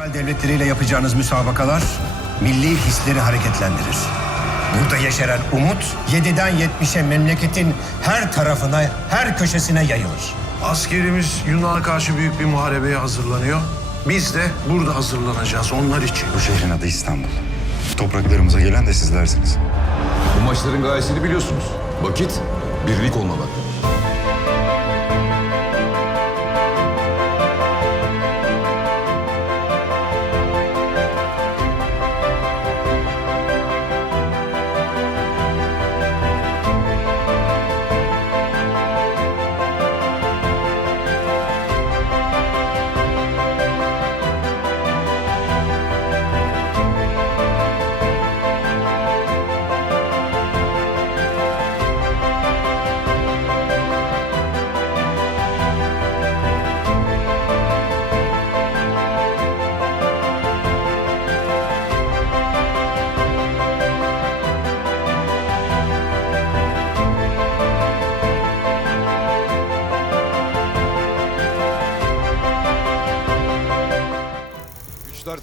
İşgal devletleriyle yapacağınız müsabakalar milli hisleri hareketlendirir. Burada yeşeren umut 7'den 70'e memleketin her tarafına, her köşesine yayılır. Askerimiz Yunan'a karşı büyük bir muharebeye hazırlanıyor. Biz de burada hazırlanacağız onlar için. Bu şehrin adı İstanbul. Topraklarımıza gelen de sizlersiniz. Bu maçların gayesini biliyorsunuz. Vakit birlik olma vakti.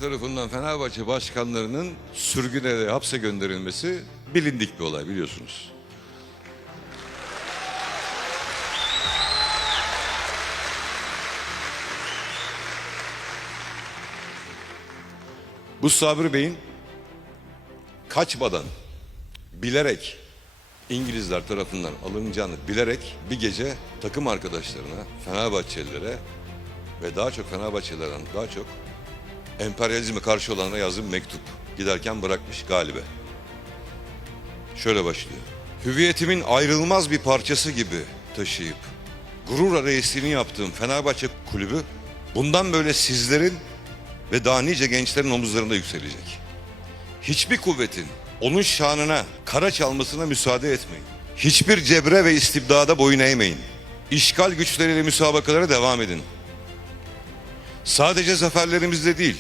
Tarafından Fenerbahçe başkanlarının sürgüne ve hapse gönderilmesi bilindik bir olay biliyorsunuz. Bu Sabri Bey'in kaçmadan, bilerek İngilizler tarafından alınacağını bilerek bir gece takım arkadaşlarına, Fenerbahçelilere ve daha çok Fenerbahçelilerden daha çok emperyalizme karşı olanlara yazdığı bir mektup. Giderken bırakmış galibe. Şöyle başlıyor. Hüviyetimin ayrılmaz bir parçası gibi taşıyıp gururla reisliğini yaptığım Fenerbahçe kulübü bundan böyle sizlerin ve daha nice gençlerin omuzlarında yükselecek. Hiçbir kuvvetin onun şanına kara çalmasına müsaade etmeyin. Hiçbir cebre ve istibdada boyun eğmeyin. İşgal güçleriyle müsabakalara devam edin. Sadece zaferlerimizle değil,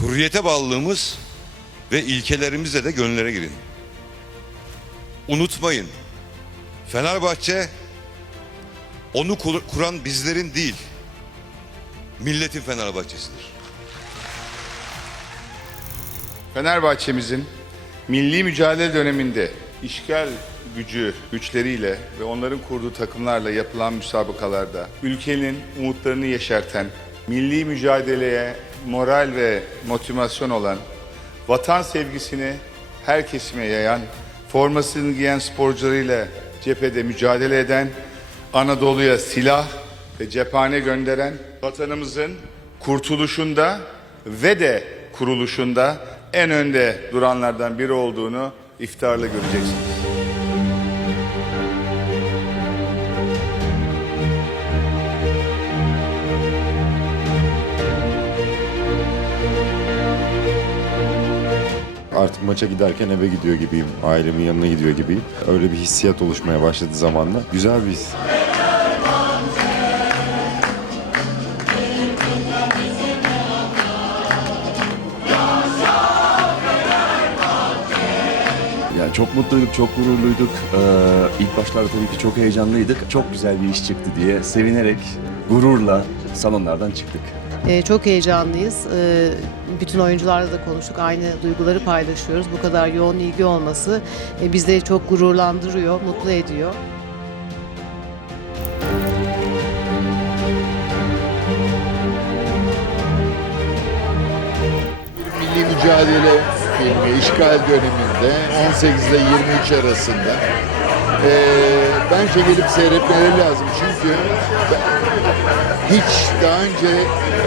hürriyete bağlılığımız ve ilkelerimizle de gönüllere girin. Unutmayın, Fenerbahçe onu kur- kuran bizlerin değil, milletin Fenerbahçesidir. Fenerbahçe'mizin milli mücadele döneminde işgal gücü güçleriyle ve onların kurduğu takımlarla yapılan müsabakalarda ülkenin umutlarını yeşerten, milli mücadeleye moral ve motivasyon olan, vatan sevgisini her kesime yayan, formasını giyen sporcularıyla cephede mücadele eden, Anadolu'ya silah ve cephane gönderen, vatanımızın kurtuluşunda ve de kuruluşunda en önde duranlardan biri olduğunu iftarla göreceksiniz. Artık maça giderken eve gidiyor gibiyim. Ailemin yanına gidiyor gibiyim. Öyle bir hissiyat oluşmaya başladı zamanla. Güzel bir his. Çok mutluyduk, çok gururluyduk. Ee, ilk başlarda tabii ki çok heyecanlıydık. Çok güzel bir iş çıktı diye sevinerek, gururla salonlardan çıktık. Ee, çok heyecanlıyız. Ee, bütün oyuncularla da konuştuk. Aynı duyguları paylaşıyoruz. Bu kadar yoğun ilgi olması e, bizi çok gururlandırıyor, mutlu ediyor. Milli Mücadele filmi işgal döneminde 18 ile 23 arasında Ee, bence gelip seyretmeleri lazım çünkü hiç daha önce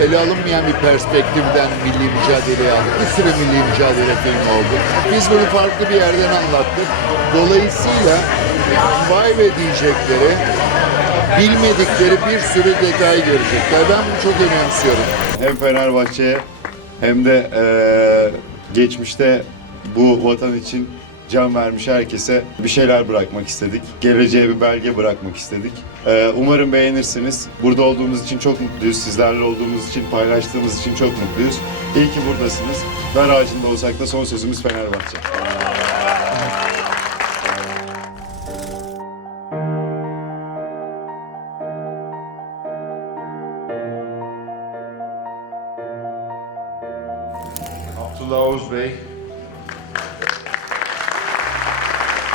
ele alınmayan bir perspektiften milli mücadeleye aldık. Bir sürü milli mücadele filmi oldu. Biz bunu farklı bir yerden anlattık. Dolayısıyla vay be diyecekleri, bilmedikleri bir sürü detay görecekler. Ben bunu çok önemsiyorum. Hem Fenerbahçe'ye hem de eee, geçmişte bu vatan için can vermiş herkese bir şeyler bırakmak istedik. Geleceğe bir belge bırakmak istedik. Eee, umarım beğenirsiniz. Burada olduğumuz için çok mutluyuz. Sizlerle olduğumuz için, paylaştığımız için çok mutluyuz. İyi ki buradasınız. Dar ağacında olsak da son sözümüz Fenerbahçe. Abdullah Oğuz Bey.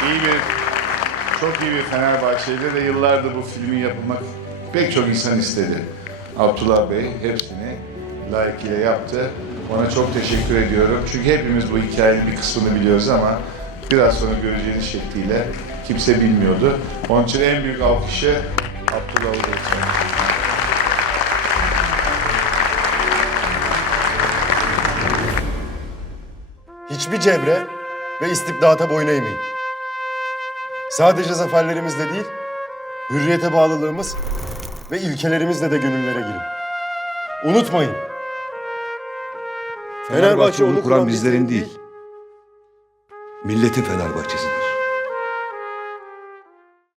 İyi bir, çok iyi bir Fenerbahçeli ve yıllardır bu filmin yapılmak pek çok insan istedi. Abdullah Bey hepsini layıkıyla yaptı. Ona çok teşekkür ediyorum. Çünkü hepimiz bu hikayenin bir kısmını biliyoruz ama biraz sonra göreceğiniz şekliyle kimse bilmiyordu. Onun için en büyük alkışı Abdullah Bey'e. hiçbir cebre ve istibdata boyun eğmeyin. Sadece zaferlerimizle değil, hürriyete bağlılığımız ve ilkelerimizle de gönüllere girin. Unutmayın. Fenerbahçe onu kuran bizlerin değil. Milletin Fenerbahçesidir.